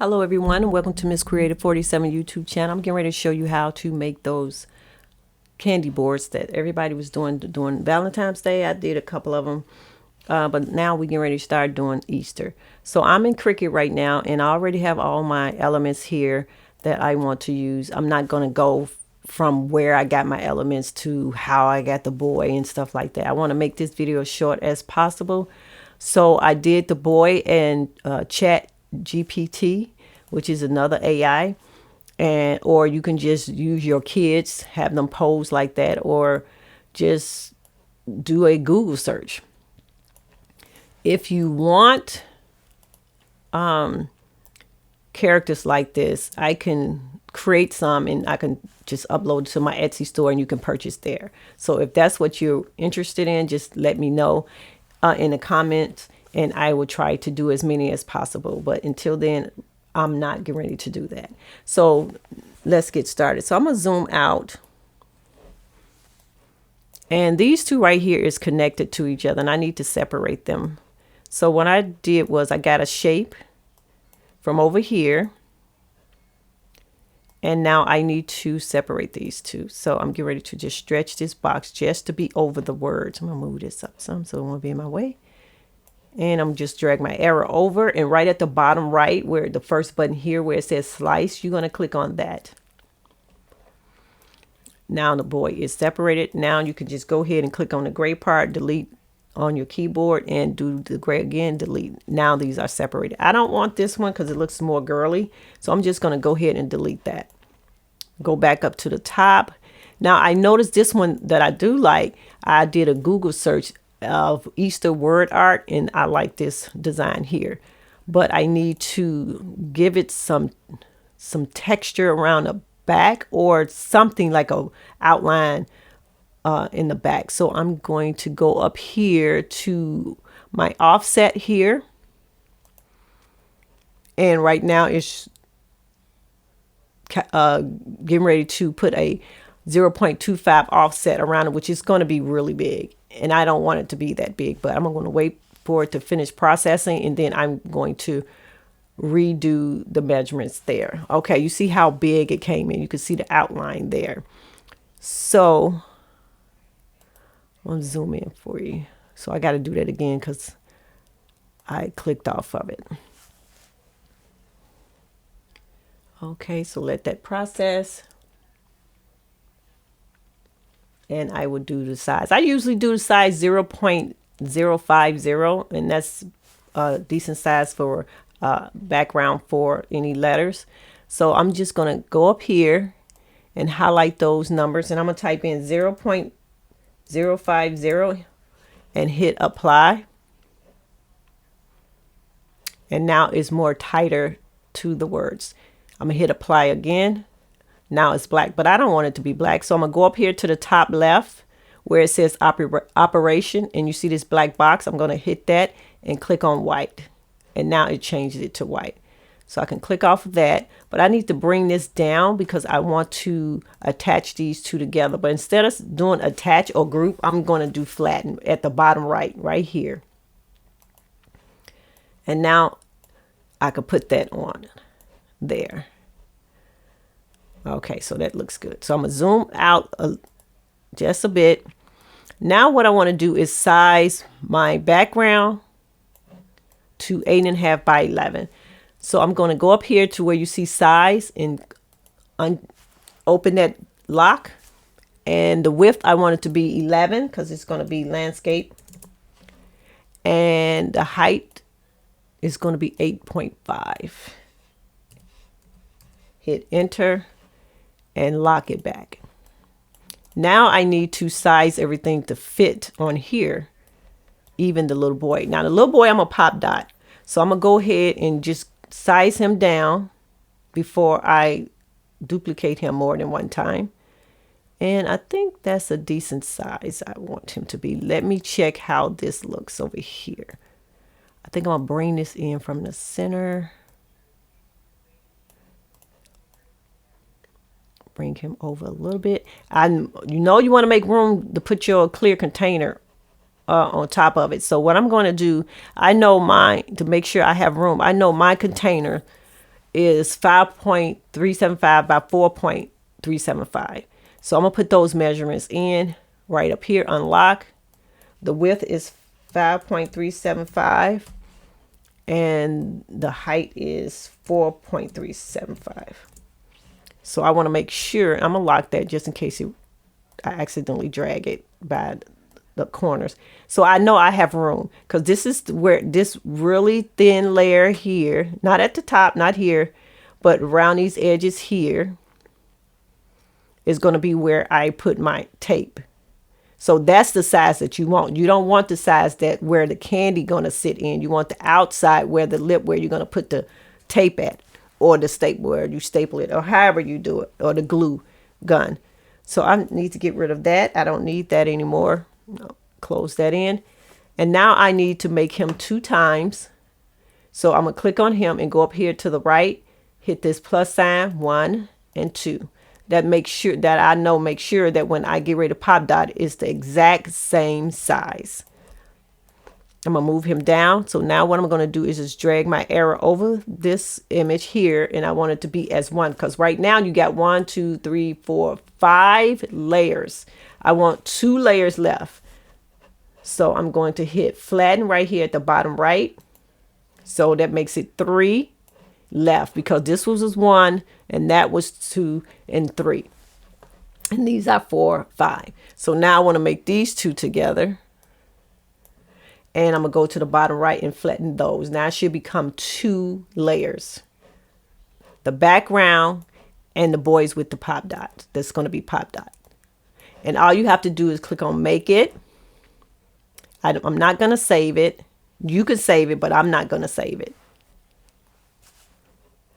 Hello everyone and welcome to Miss Creative 47 YouTube channel. I'm getting ready to show you how to make those candy boards that everybody was doing during Valentine's Day. I did a couple of them, but now we're getting ready to start doing Easter. So I'm in Cricut right now and I already have all my elements here that I want to use. I'm not going to go from where I got my elements to how I got the boy and stuff like that. I want to make this video as short as possible. So I did the boy and Chat GPT, which is another AI, and or you can just use your kids, have them pose like that, or just do a Google search. If you want characters like this, I can create some and I can just upload to my Etsy store and you can purchase there. So if that's what you're interested in, just let me know in the comments and I will try to do as many as possible. But until then, I'm not getting ready to do that. So let's get started. So I'm going to zoom out. And these two right here is connected to each other and I need to separate them. So what I did was I got a shape from over here. And now I need to separate these two. So I'm getting ready to just stretch this box just to be over the words. I'm going to move this up some so it won't be in my way. And I'm just drag my arrow over, and right at the bottom right where the first button here where it says slice, you're going to click on that. Now the boy is separated. Now you can just go ahead and click on the gray part, delete on your keyboard, and do the gray again, delete. Now these are separated. I don't want this one because it looks more girly. So I'm just going to go ahead and delete that. Go back up to the top. Now I noticed this one that I do like. I did a Google search of Easter word art and I like this design here, but I need to give it some texture around the back or something like a outline in the back. So I'm going to go up here to my offset here, and right now it's getting ready to put a 0.25 offset around it, which is going to be really big. And I don't want it to be that big, but I'm going to wait for it to finish processing. And then I'm going to redo the measurements there. Okay, you see how big it came in. You can see the outline there. So I'll zoom in for you. So I got to do that again because I clicked off of it. Okay, so let that process. And I would do the size. I usually do the size 0.050, and that's a decent size for background for any letters. So I'm just going to go up here and highlight those numbers, and I'm going to type in 0.050 and hit apply. And now it's more tighter to the words. I'm going to hit apply again. Now it's black, but I don't want it to be black. So I'm going to go up here to the top left where it says operation. And you see this black box. I'm going to hit that and click on white. And now it changes it to white. So I can click off of that. But I need to bring this down because I want to attach these two together. But instead of doing attach or group, I'm going to do flatten at the bottom right here. And now I could put that on there. Okay, so that looks good. So I'm going to zoom out just a bit. Now what I want to do is size my background to 8.5 by 11. So I'm going to go up here to where you see size and open that lock. And the width, I want it to be 11 because it's going to be landscape. And the height is going to be 8.5. Hit enter. And lock it back. Now I need to size everything to fit on here, even the little boy. Now the little boy, I'm a pop dot. So I'm going to go ahead and just size him down before I duplicate him more than one time. And I think that's a decent size I want him to be. Let me check how this looks over here. I think I'm going to bring this in from the center. Bring him over a little bit. You want to make room to put your clear container on top of it. So what I'm going to do, I know mine, to make sure I have room, I know my container is 5.375 by 4.375. So I'm gonna put those measurements in right up here, unlock. The width is 5.375 and the height is 4.375. So I want to make sure, I'm gonna lock that just in case I accidentally drag it by the corners. So I know I have room, because this is where this really thin layer here, not at the top, not here, but around these edges here is going to be where I put my tape. So that's the size that you want. You don't want the size that where the candy going to sit in. You want the outside where the lip, where you're going to put the tape at, or the staple where you staple it, or however you do it, or the glue gun. So I need to get rid of that. I don't need that anymore. No, close that in. And now I need to make him 2 times. So I'm going to click on him and go up here to the right, hit this plus sign, 1 and 2. That makes sure that I know, make sure that when I get ready to pop dot, it's the exact same size. I'm going to move him down. So now what I'm going to do is just drag my arrow over this image here. And I want it to be as 1, because right now you got 1, 2, 3, 4, 5 layers. I want 2 layers left. So I'm going to hit flatten right here at the bottom right. So that makes it 3 left, because this was 1 and that was 2 and 3. And these are 4, 5. So now I want to make these 2 together. And I'm going to go to the bottom right and flatten those. Now it should become 2 layers. The background and the boys with the pop dots. That's going to be pop dot. And all you have to do is click on make it. I'm not going to save it. You can save it, but I'm not going to save it.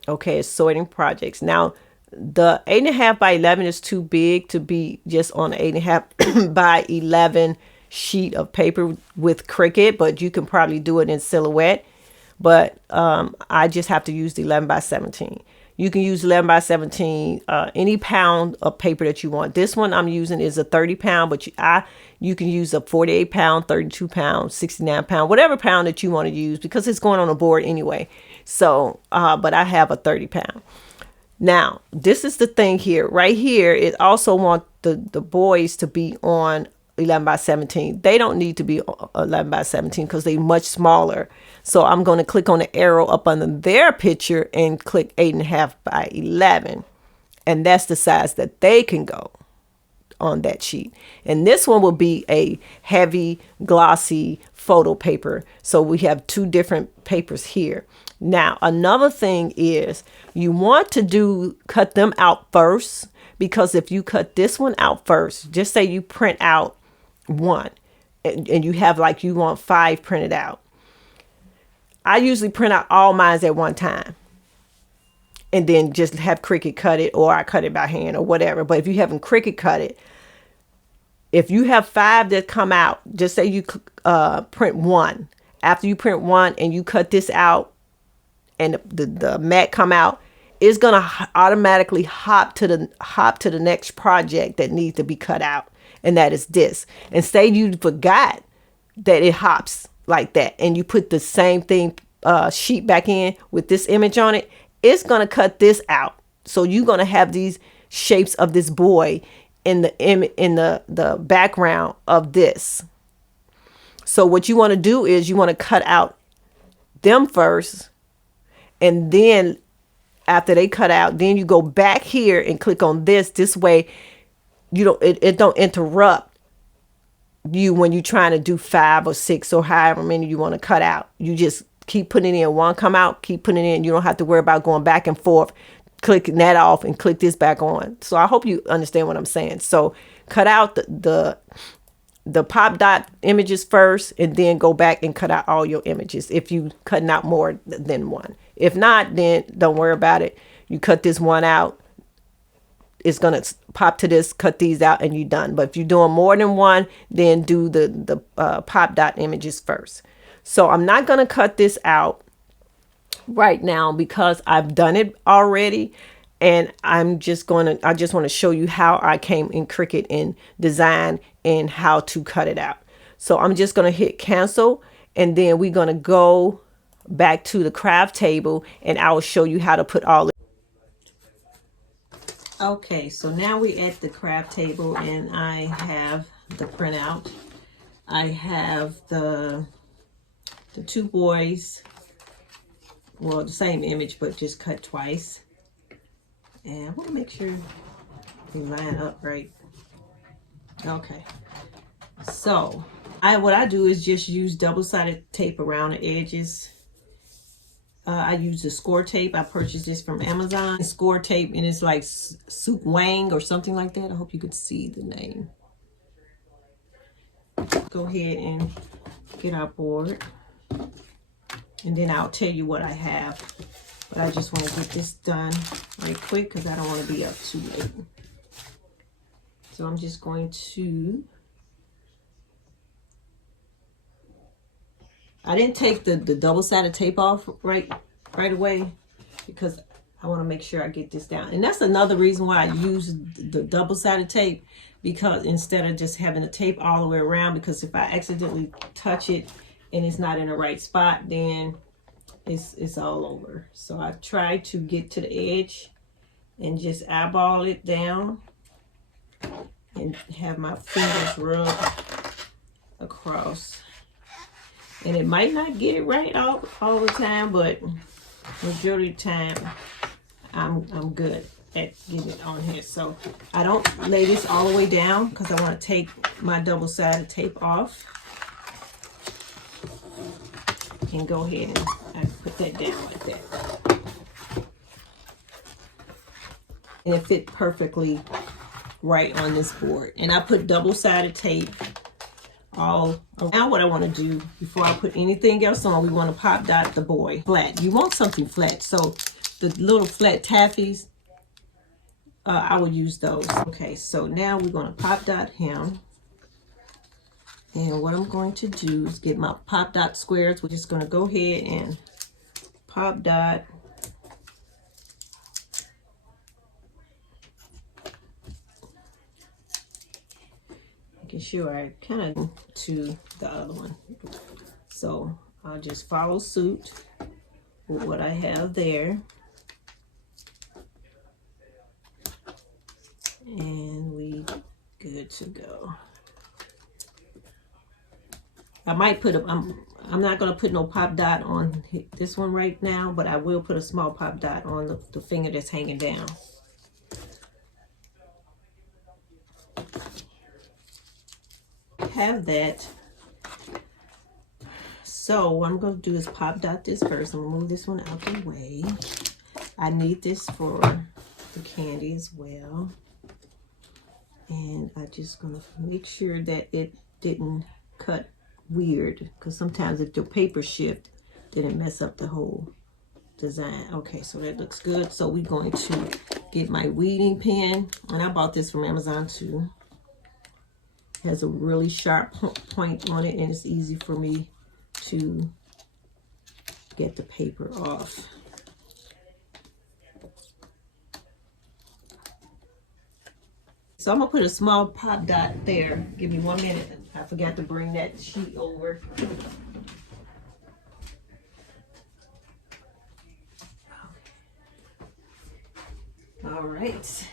Okay, it's sorting projects. Now, the 8.5 by 11 is too big to be just on an 8.5 by 11 sheet of paper with Cricut, but you can probably do it in Silhouette. But I just have to use the 11 by 17. You can use 11 by 17, any pound of paper that you want. This one I'm using is a 30 pound, but you can use a 48 pound, 32 pound, 69 pound, whatever pound that you want to use, because it's going on a board anyway. So, but I have a 30 pound. Now, this is the thing here. Right here, it also want the boys to be on 11 by 17. They don't need to be 11 by 17 because they're much smaller. So I'm going to click on the arrow up under their picture and click 8.5 by 11. And that's the size that they can go on that sheet. And this one will be a heavy, glossy photo paper. So we have 2 different papers here. Now, another thing is you want to cut them out first, because if you cut this one out first, just say you print out 1 and you have like you want 5 printed out. I usually print out all mine at one time and then just have Cricut cut it, or I cut it by hand or whatever. But if you haven't Cricut cut it, if you have 5 that come out, just say you print 1. After you print 1 and you cut this out and the mat come out, it's going to automatically hop to the next project that needs to be cut out. And that is this. And say you forgot that it hops like that, and you put the same thing sheet back in with this image on it, it's going to cut this out. So you're going to have these shapes of this boy in the background of this. So what you want to do is you want to cut out them first, and then after they cut out, then you go back here and click on this. This way you don't it don't interrupt you when you're trying to do 5 or 6 or however many you want to cut out. You just keep putting in 1 come out, keep putting in. You don't have to worry about going back and forth, clicking that off and click this back on. So I hope you understand what I'm saying. So cut out the pop dot images first, and then go back and cut out all your images if you cutting out more than 1. If not, then don't worry about it. You cut this 1 out, it's going to pop to this, cut these out, and you're done. But if you're doing more than 1, then do the pop dot images first. So I'm not going to cut this out right now because I've done it already. And I just want to show you how I came in Cricut in design and how to cut it out. So I'm just going to hit cancel, and then we're going to go back to the craft table and I will show you how to put all the. Okay, so now we're at the craft table and I have the printout. I have the two boys, well, the same image but just cut twice, and I want to make sure they line up right. Okay, so what I do is just use double-sided tape around the edges. I use the score tape. I purchased this from Amazon. Score tape, and it's like Soup Wang or something like that. I hope you could see the name. Go ahead and get our board, and then I'll tell you what I have. But I just want to get this done right quick because I don't want to be up too late. So I'm just going to, I didn't take the double-sided tape off right away because I want to make sure I get this down. And that's another reason why I use the double-sided tape, because instead of just having the tape all the way around, because if I accidentally touch it and it's not in the right spot, then it's all over. So I try to get to the edge and just eyeball it down and have my fingers rub across. And it might not get it right all the time, but majority of the time I'm good at getting it on here. So I don't lay this all the way down because I want to take my double-sided tape off. And go ahead and put that down like that. And it fit perfectly right on this board. And I put double-sided tape all around. Now what I want to do before I put anything else on, we want to pop dot the boy flat. You want something flat, so the little flat taffies, I would use those. Okay, so now we're going to pop dot him, and what I'm going to do is get my pop dot squares. We're just going to go ahead and pop dot sure I kind of to the other one. So I'll just follow suit with what I have there. And we good to go. I might put a, I'm not going to put no pop dot on this one right now, but I will put a small pop dot on the finger that's hanging down. Have that. So what I'm going to do is pop dot this first. I'm going to move this one out the way. I need this for the candy as well. And I'm just going to make sure that it didn't cut weird, because sometimes if the paper shift, then it mess up the whole design. Okay, so that looks good. So we're going to get my weeding pen, and I bought this from Amazon too. Has a really sharp point on it, and it's easy for me to get the paper off. So I'm gonna put a small pop dot there. Give me 1 minute. I forgot to bring that sheet over. All right.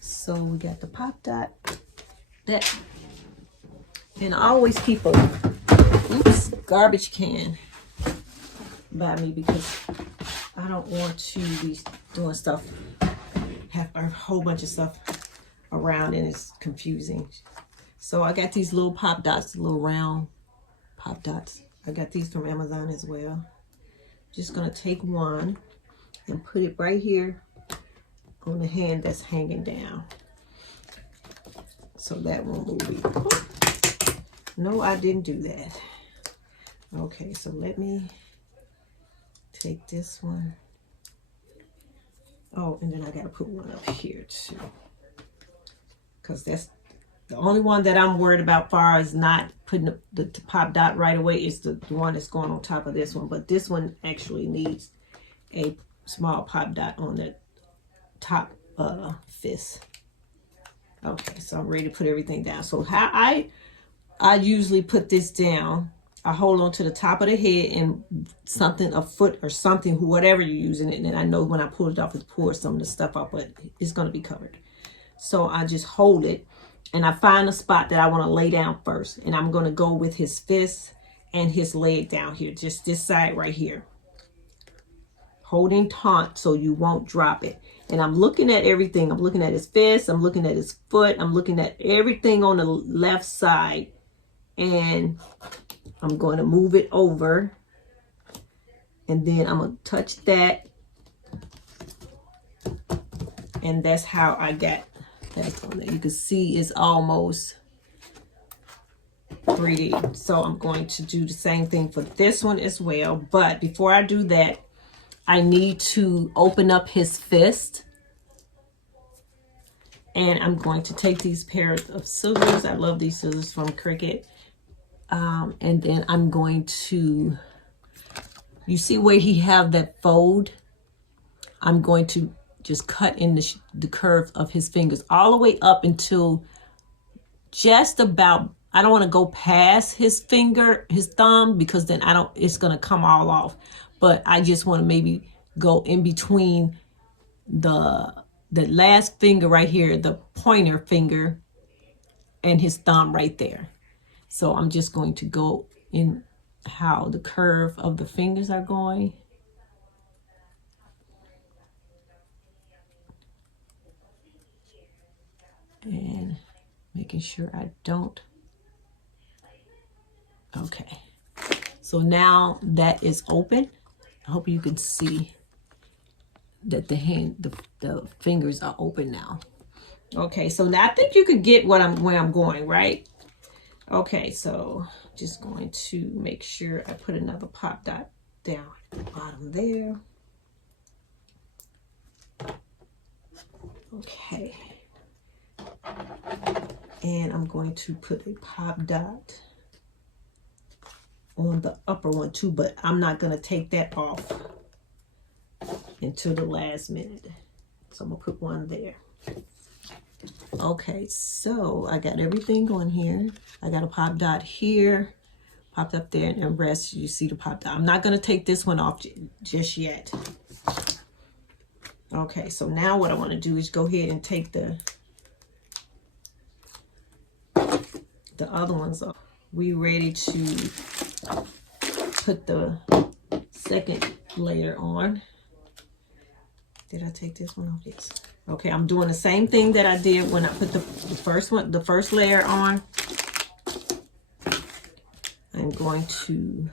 So we got the pop dot. That, and I always keep a garbage can by me because I don't want to be doing stuff, have a whole bunch of stuff around and it's confusing. So I got these little pop dots, little round pop dots. I got these from Amazon as well. Just gonna take one and put it right here on the hand that's hanging down. So that won't move either. No, I didn't do that. Okay, so let me take this one. Oh, and then I gotta put one up here too, because that's the only one that I'm worried about far as not putting the pop dot right away is the one that's going on top of this one. But this one actually needs a small pop dot on the top fist. Okay, so I'm ready to put everything down. So how I usually put this down, I hold on to the top of the head and something, a foot or something, whatever you're using it. And then I know when I pull it off, it pours some of the stuff out, but it's going to be covered. So I just hold it and I find a spot that I want to lay down first. And I'm going to go with his fist and his leg down here, just this side right here. Holding taut so you won't drop it. And I'm looking at everything. I'm looking at his fist. I'm looking at his foot. I'm looking at everything on the left side. And I'm going to move it over. And then I'm going to touch that. And that's how I got that on there. You can see it's almost 3D. So I'm going to do the same thing for this one as well. But before I do that, I need to open up his fist. And I'm going to take these pairs of scissors. I love these scissors from Cricut. And then I'm going to, you see where he have that fold? I'm going to just cut in the curve of his fingers all the way up until just about, I don't want to go past his finger, his thumb, because then it's going to come all off. But I just want to maybe go in between the last finger right here, the pointer finger, and his thumb right there. So I'm just going to go in how the curve of the fingers are going. And making sure I don't. Okay. So now that is open. I hope you can see that the fingers are open now. Okay, so now I think you can get where I'm going, right? Okay, so just going to make sure I put another pop dot down at the bottom there. Okay. And I'm going to put a pop dot on the upper one too, but I'm not going to take that off until the last minute. So I'm going to put one there. Okay, so I got everything on here. I got a pop dot here, popped up there, and the rest you see the pop dot. I'm not going to take this one off just yet. Okay, so now what I want to do is go ahead and take the other ones off. We ready to put the second layer on. Did I take this one off? Yes. Okay, I'm doing the same thing that I did when I put the first layer on. I'm going to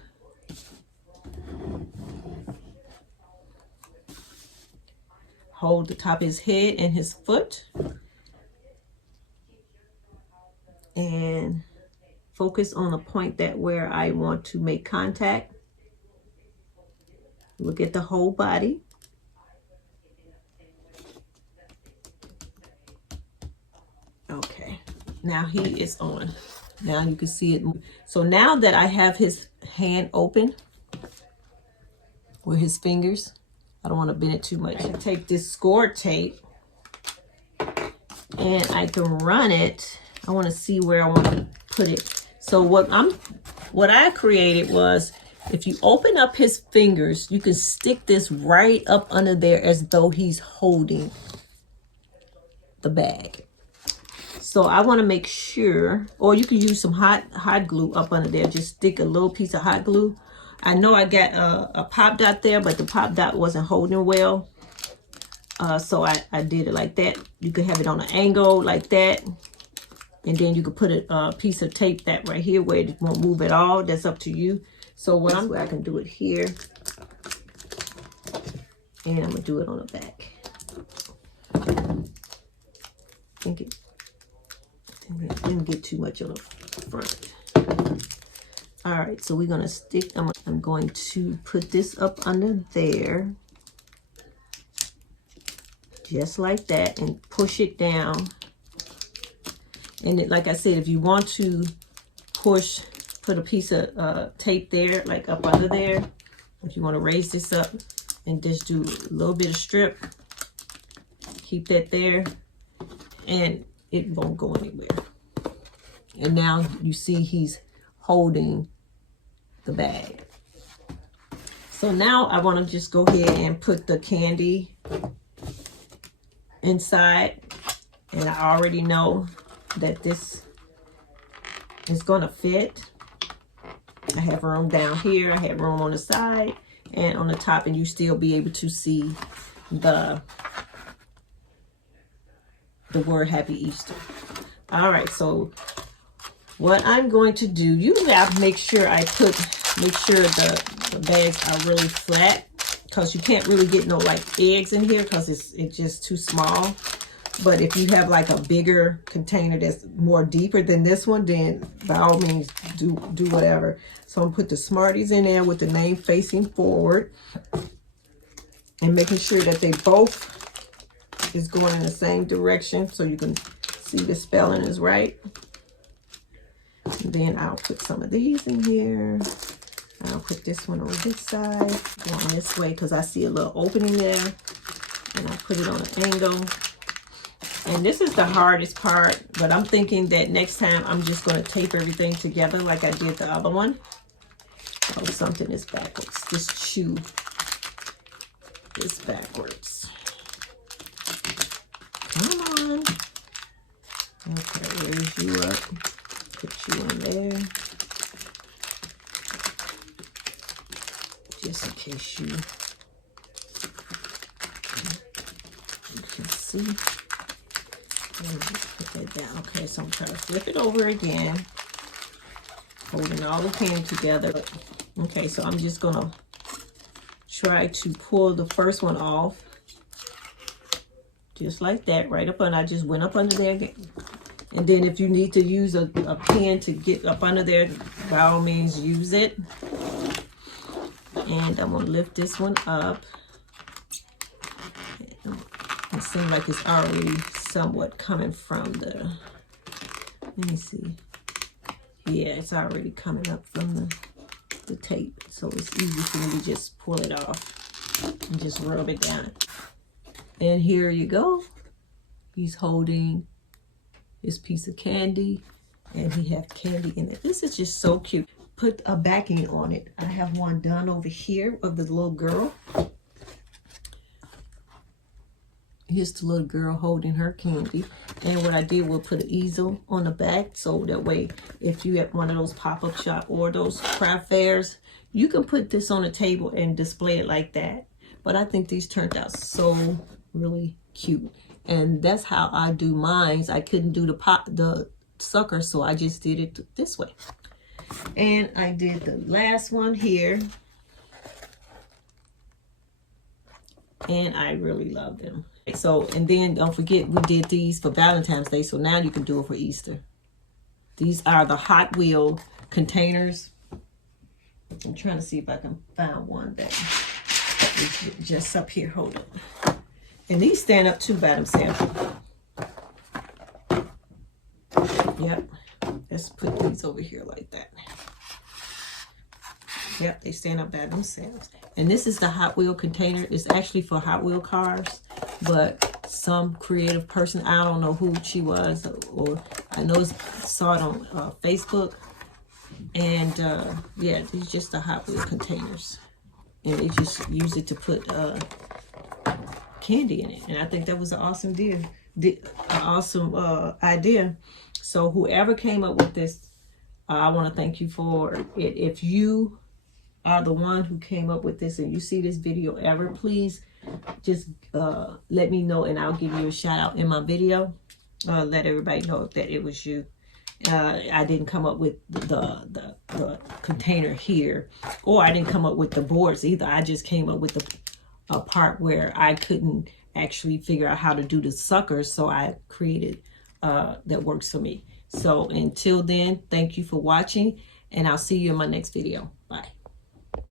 hold the top of his head and his foot and focus on the point where I want to make contact. Look at the whole body. Okay, now he is on. Now you can see it. So now that I have his hand open with his fingers, I don't want to bend it too much. I take this score tape and I can run it. I want to see where I want to put it. So what I created was, if you open up his fingers, you can stick this right up under there as though he's holding the bag. So I want to make sure, or you can use some hot glue up under there. Just stick a little piece of hot glue. I know I got a pop dot there, but the pop dot wasn't holding well. So I did it like that. You could have it on an angle like that. And then you could put a piece of tape that right here where it won't move at all. That's up to you. So I can do it here. And I'm going to do it on the back. Didn't get too much on the front. All right, so we're going to stick. I'm going to put this up under there. Just like that, and push it down. And like I said, if you want to put a piece of tape there, like up under there. If you want to raise this up and just do a little bit of strip, keep that there, and it won't go anywhere. And now you see he's holding the bag. So now I want to just go ahead and put the candy inside. And I already know that this is going to fit. I have room down here. I have room on the side and on the top. And you still be able to see the word Happy Easter. All right, so what I'm going to do, usually I make sure the bags are really flat, because you can't really get no like eggs in here because it's just too small. But if you have like a bigger container that's more deeper than this one, then by all means do whatever. So I'm gonna put the Smarties in there with the name facing forward and making sure that they both is going in the same direction so you can see the spelling is right. And then I'll put some of these in here. I'll put this one on this side, going this way because I see a little opening there. And I'll put it on an angle. And this is the hardest part, but I'm thinking that next time I'm just going to tape everything together like I did the other one. Oh, something is backwards. This shoe is backwards. Come on. Okay, raise you up. Put you in there. Just in case you can see. Put that down. Okay, so I'm trying to flip it over again. Holding all the candy together. Okay, so I'm just going to try to pull the first one off. Just like that, right up under. I just went up under there again. And then if you need to use a pen to get up under there, by all means use it. And I'm going to lift this one up. It seems like it's already somewhat coming from the, let me see. Yeah, it's already coming up from the tape. So it's easy for me to just pull it off and just rub it down. And here you go. He's holding his piece of candy and he has candy in it. This is just so cute. Put a backing on it. I have one done over here of the little girl. Here's the little girl holding her candy. And what I did was put an easel on the back, so that way if you have one of those pop-up shop or those craft fairs, you can put this on a table and display it like that. But I think these turned out so really cute. And that's how I do mine. I couldn't do the sucker, so I just did it this way. And I did the last one here. And I really love them. So, and then don't forget, we did these for Valentine's Day, so now you can do it for Easter. These are the Hot Wheel containers. I'm trying to see if I can find one that is just up here. Hold up. And these stand up too by themselves. Yep. Let's put these over here like that. Yep, they stand up by themselves. And this is the Hot Wheel container. It's actually for Hot Wheel cars, but some creative person, I don't know who she was, or I know saw it on Facebook. And yeah, these are just the Hot Wheel containers. And they just use it to put candy in it. And I think that was an awesome idea. So whoever came up with this, I want to thank you for it. If you are the one who came up with this and you see this video ever, please just let me know and I'll give you a shout out in my video. Let everybody know that it was you. I didn't come up with the container here, or I didn't come up with the boards either. I just came up with a part where I couldn't actually figure out how to do the suckers, so I created that works for me. So until then, thank you for watching, and I'll see you in my next video.